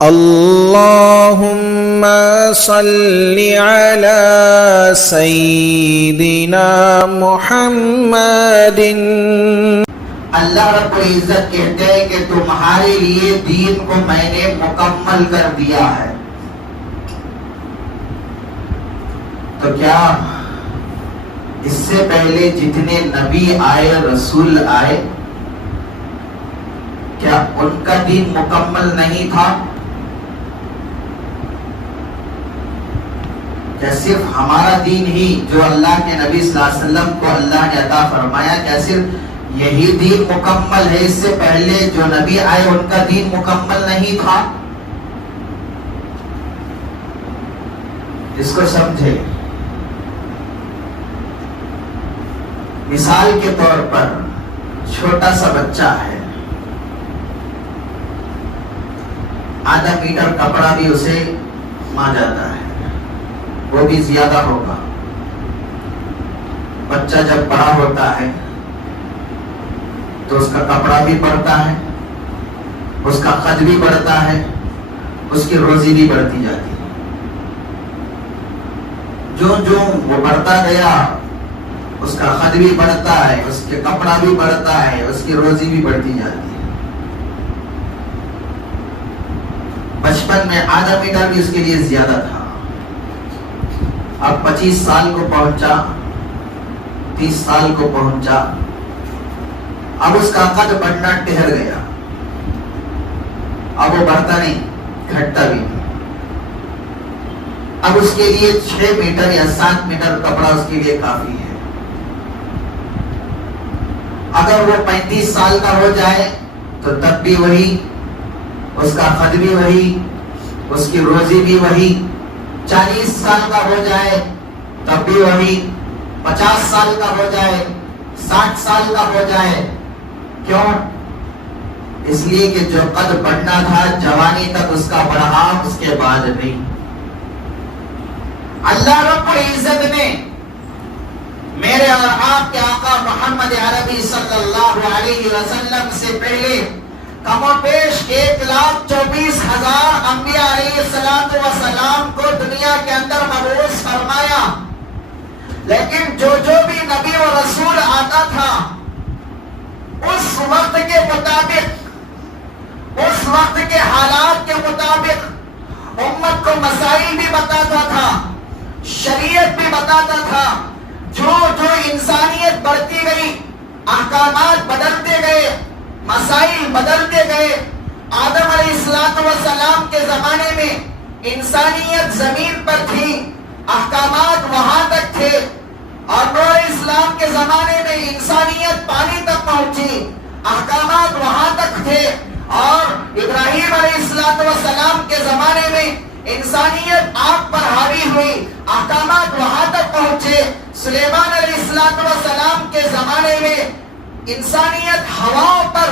اللهم صل على سيدنا محمد۔ اللہ رب العزت کہتے ہیں کہ تمہارے لیے دین کو میں نے مکمل کر دیا ہے۔ تو کیا اس سے پہلے جتنے نبی آئے، رسول آئے، کیا ان کا دین مکمل نہیں تھا؟ کیا صرف ہمارا دین ہی جو اللہ کے نبی صلی اللہ علیہ وسلم کو اللہ نے عطا فرمایا، کیا صرف یہی دین مکمل ہے؟ اس سے پہلے جو نبی آئے ان کا دین مکمل نہیں تھا؟ اس کو سمجھے۔ مثال کے طور پر چھوٹا سا بچہ ہے، آدھا میٹر کپڑا بھی اسے ماں جاتا ہے، وہ بھی زیادہ ہوگا۔ بچہ جب بڑا ہوتا ہے تو اس کا کپڑا بھی بڑھتا ہے، اس کا قد بھی بڑھتا ہے، اس کی روزی بھی بڑھتی جاتی ہے۔ جو جو وہ بڑھتا گیا، اس کا قد بھی بڑھتا ہے، اس کے کپڑا بھی بڑھتا ہے، اس کی روزی بھی بڑھتی جاتی ہے۔ بچپن میں آدھا میٹر بھی اس کے لیے زیادہ تھا، اب 25 سال کو پہنچا، 30 سال کو پہنچا، اب اس کا قد بڑھنا ٹھہر گیا، اب وہ بڑھتا نہیں، گھٹتا بھی نہیں۔ اب اس کے لیے 6 میٹر یا 7 میٹر کپڑا اس کے لیے کافی ہے۔ اگر وہ 35 سال کا ہو جائے تو تب بھی وہی، اس کا قد بھی وہی، اس کی روزی بھی وہی۔ 40 سال کا ہو جائے تب بھی وہی، 50 سال کا ہو جائے، 60 سال کا ہو جائے۔ کیوں؟ اس لیے کہ جو قد بڑھنا تھا جوانی تک اس کا بڑھا، اس کے بعد نہیں۔ اللہ رب العزت نے میرے اور آپ کے آقا محمد عربی صلی اللہ علیہ وسلم سے پہلے کم و بیش 1,24,000 انبیاء علیہ السلام کو دنیا کے اندر مبعوث فرمایا، لیکن جو بھی نبی و رسول آتا تھا اس وقت کے مطابق، اس وقت کے حالات کے مطابق امت کو مسائل بھی بتاتا تھا، شریعت بھی بتاتا تھا۔ جو انسانیت بڑھتی گئی، احکامات بدلتے گئے، مسائل بدلتے گئے۔ آدم علیہ السلام کے زمانے میں انسانیت زمین پر تھی، احکامات وہاں تک تھے، اور نوح علیہ السلام کے زمانے میں انسانیت پانی تک پہنچی، احکامات وہاں تک تھے، اور ابراہیم علیہ السلام کے زمانے میں انسانیت آگ پر حاوی ہوئی، احکامات وہاں تک پہنچے۔ سلیمان علیہ السلام کے زمانے میں انسانیت ہوا تک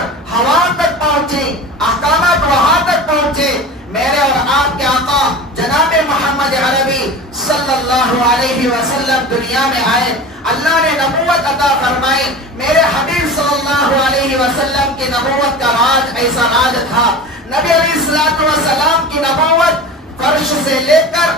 پہنچی، احکامات وہاں تک پہنچے۔ میرے اور آپ کے آقا جناب محمد عربی صلی اللہ علیہ وسلم دنیا میں آئے، اللہ نے نبوت عطا فرمائی۔ میرے حبیب صلی اللہ علیہ وسلم کی نبوت کا راج ایسا راج تھا، نبی علیہ السلام کی نبوت فرش سے لے کر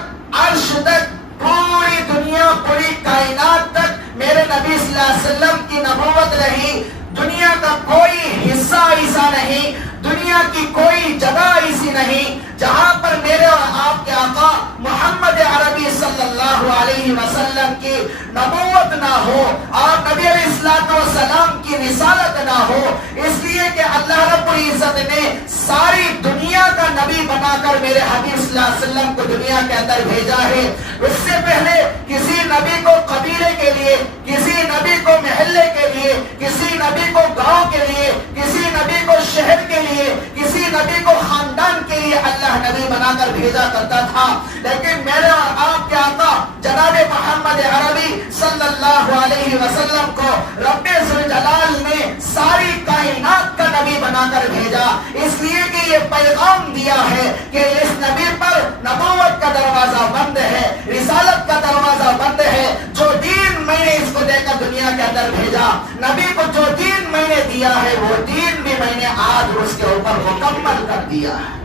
عرش تک، پوری دنیا، پوری کائنات تک میرے نبی صلی اللہ علیہ وسلم کی نبوت رہی۔ دنیا کا کوئی حصہ ایسا نہیں، دنیا کی کوئی جگہ ایسی نہیں جہاں پر میرے اور آپ کے آقا محمد عربی صلی اللہ علیہ وسلم کی نبوت نہ ہو اور نبی علیہ السلام کی رسالت نہ ہو۔ اس لیے کہ اللہ رب العزت نے ساری دنیا کا نبی بنا کر میرے حبیب صلی اللہ علیہ وسلم کو دنیا کے اندر بھیجا ہے۔ اس سے پہلے کسی نبی کو قبیلے کے لیے، کسی نبی کو محلے کے لیے، کسی نبی کو گاؤں کے لیے، کسی نبی کو شہر کے لیے، کسی نبی کو خاندان کے لیے اللہ نبی بنا کر بھیجا کرتا تھا۔ لیکن میرے اور آپ کے آقا جناب محمد عربی صلی اللہ علیہ وسلم کو رب ذوالجلال نے ساری کائنات کا نبی بنا کر بھیجا، اس لیے کہ یہ پیغام دیا ہے کہ اس نبی پر نبوت کا دروازہ بند ہے، رسالت کا دروازہ بند ہے۔ جو دین میں نے اس کو دے کر دنیا کے اندر بھیجا، نبی کو جو دین میں نے دیا ہے وہ دین بھی میں نے آج اس کے اوپر مکمل کر دیا ہے۔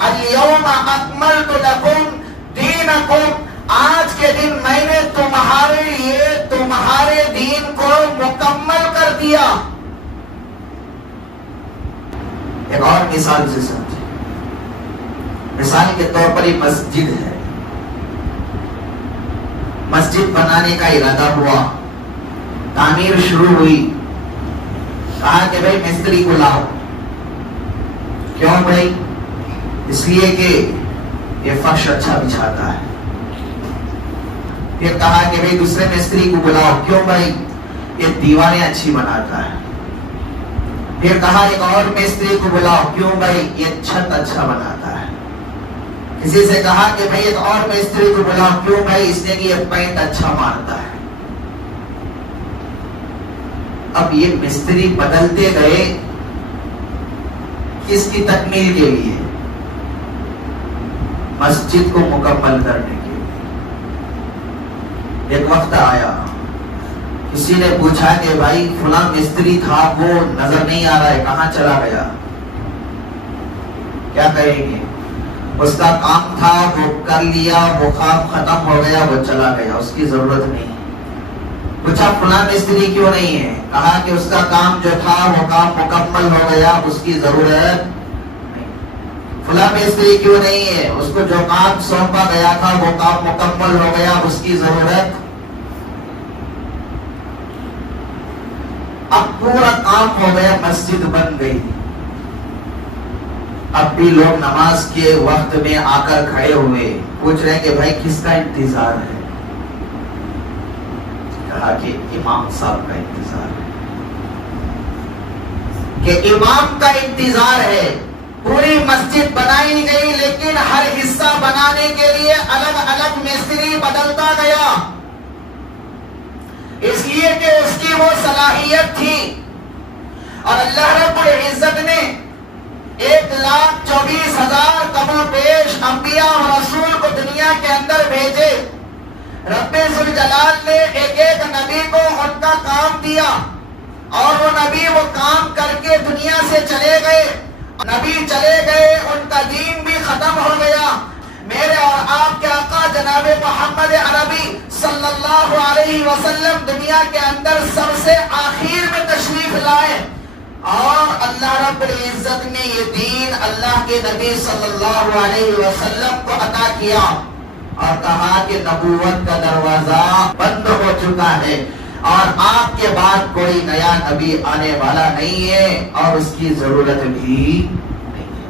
الیوم اکملت لکم دینکم، آج کے دن میں نے تمہارے لیے تمہارے دین کو مکمل کر دیا۔ ایک اور مثال سے سمجھے، مثال کے طور پر یہ مسجد ہے، مسجد بنانے کا ارادہ ہوا، تعمیر شروع ہوئی، کہا کہ بھائی مستری کو لاؤ۔ کیوں بھائی؟ اس لیے کہ یہ فرش اچھا بچھاتا ہے۔ پھر کہا کہ بھائی دوسرے مستری کو بلاؤ۔ کیوں بھائی؟ یہ دیواریں اچھی بناتا ہے۔ پھر کہا ایک اور مستری کو بلاؤ۔ کیوں بھائی؟ یہ چھت اچھا بناتا ہے۔ کسی سے کہا کہ بھائی ایک اور مستری کو بلاؤ۔ کیوں بھائی؟ اس نے کہ یہ پینٹ اچھا مارتا ہے۔ اب یہ مستری بدلتے گئے، کس کی تکمیل کے لیے؟ مسجد کو مکمل کرنے کے لیے۔ ایک وقت آیا، کسی نے پوچھا کہ بھائی فلاں مستری تھا، وہ نظر نہیں آ رہا ہے، کہاں چلا گیا؟ کیا کہیں گے؟ اس کا کام تھا، وہ کر لیا، وہ کام ختم ہو گیا، وہ چلا گیا، اس کی ضرورت نہیں۔ پوچھا فلاں مستری کیوں نہیں ہے؟ کہا کہ اس کا کام جو تھا وہ کام مکمل ہو گیا، اس کی ضرورت نہیں۔ فلاں مستری کیوں نہیں ہے؟ اس کو جو کام سونپا گیا تھا وہ کام مکمل ہو گیا، اس کی ضرورت۔ اب پورا کام ہو گیا، مسجد بن گئی۔ اب بھی لوگ نماز کے وقت میں آ کر کھڑے ہوئے، پوچھ رہے کہ بھائی کس کا انتظار ہے؟ کہا کہ امام صاحب کا انتظار ہے، کہ امام کا انتظار ہے۔ پوری مسجد بنائی گئی، لیکن ہر حصہ بنانے کے لیے الگ الگ مستری بدلتا گیا، اس لیے کہ اس کی وہ صلاحیت تھی۔ اور اللہ رب العزت نے 1,24,000 کم و بیش انبیاء اور رسول کو دنیا کے اندر بھیجے۔ رب ذوالجلال نے ایک ایک نبی کو ان کا کام دیا، اور وہ نبی وہ کام کر کے دنیا سے چلے گئے۔ نبی چلے گئے، ان کا دین بھی ختم ہو گیا۔ میرے اور آپ کے آقا جناب محمد عربی صلی اللہ علیہ وسلم دنیا کے اندر سب سے آخر میں تشریف لائے، اور اللہ رب العزت نے یہ دین اللہ کے نبی صلی اللہ علیہ وسلم کو عطا کیا، اور کہا کہ نبوت کا دروازہ بند ہو چکا ہے، اور آپ کے بعد کوئی نیا نبی آنے والا نہیں ہے، اور اس کی ضرورت بھی نہیں ہے۔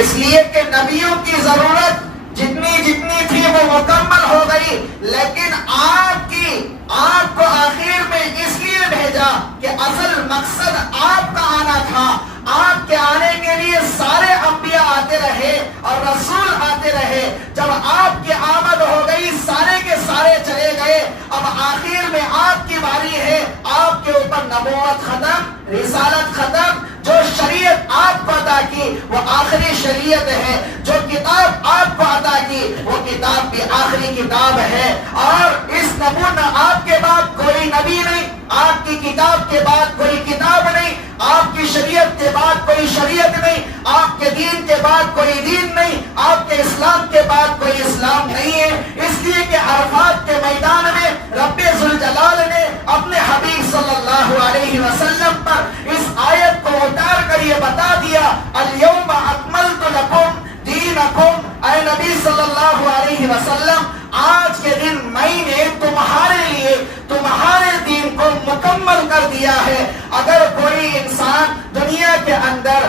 اس لیے کہ نبیوں کی ضرورت جتنی تھی وہ مکمل ہو گئی، لیکن آپ کو آخر میں اس لیے بھیجا کہ اصل مقصد آپ کا آنا تھا۔ آپ کے آنے کے لیے سارے انبیاء آتے رہے اور رسول آتے رہے، جب آپ کی آمد ہو گئی سارے کے سارے چلے گئے، اب آخر میں آپ کی باری ہے، آپ کے اوپر نبوت ختم، رسالت ختم، جو شریعت آپ کو عطا کی وہ آخری شریعت ہے، جو کتاب آپ کو عطا کی وہ کتاب بھی آخری کتاب ہے، اور اس نبوت آپ کے بعد کوئی نبی نہیں، آپ کی کتاب کے بعد کوئی کتاب نہیں، آپ کی شریعت کے بعد کوئی شریعت نہیں، آپ کے دین کے بعد کوئی دین نہیں، آپ کے اسلام کے بعد کوئی اسلام نہیں ہے۔ اس لیے کہ عرفات کے میدان میں رب ذوالجلال نے اپنے حبیب صلی اللہ علیہ وسلم پر اس آیت کو اتار کر یہ بتا دیا، الیوم اکملت لکم دینکم، اے نبی صلی اللہ علیہ وسلم آج کے دن میں نے تمہارے لیے تمہارے دین کو مکمل کر دیا ہے۔ اگر کوئی انسان دنیا کے اندر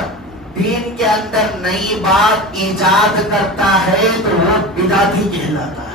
دین کے اندر نئی بات ایجاد کرتا ہے تو وہ بدعتی کہلاتا ہے۔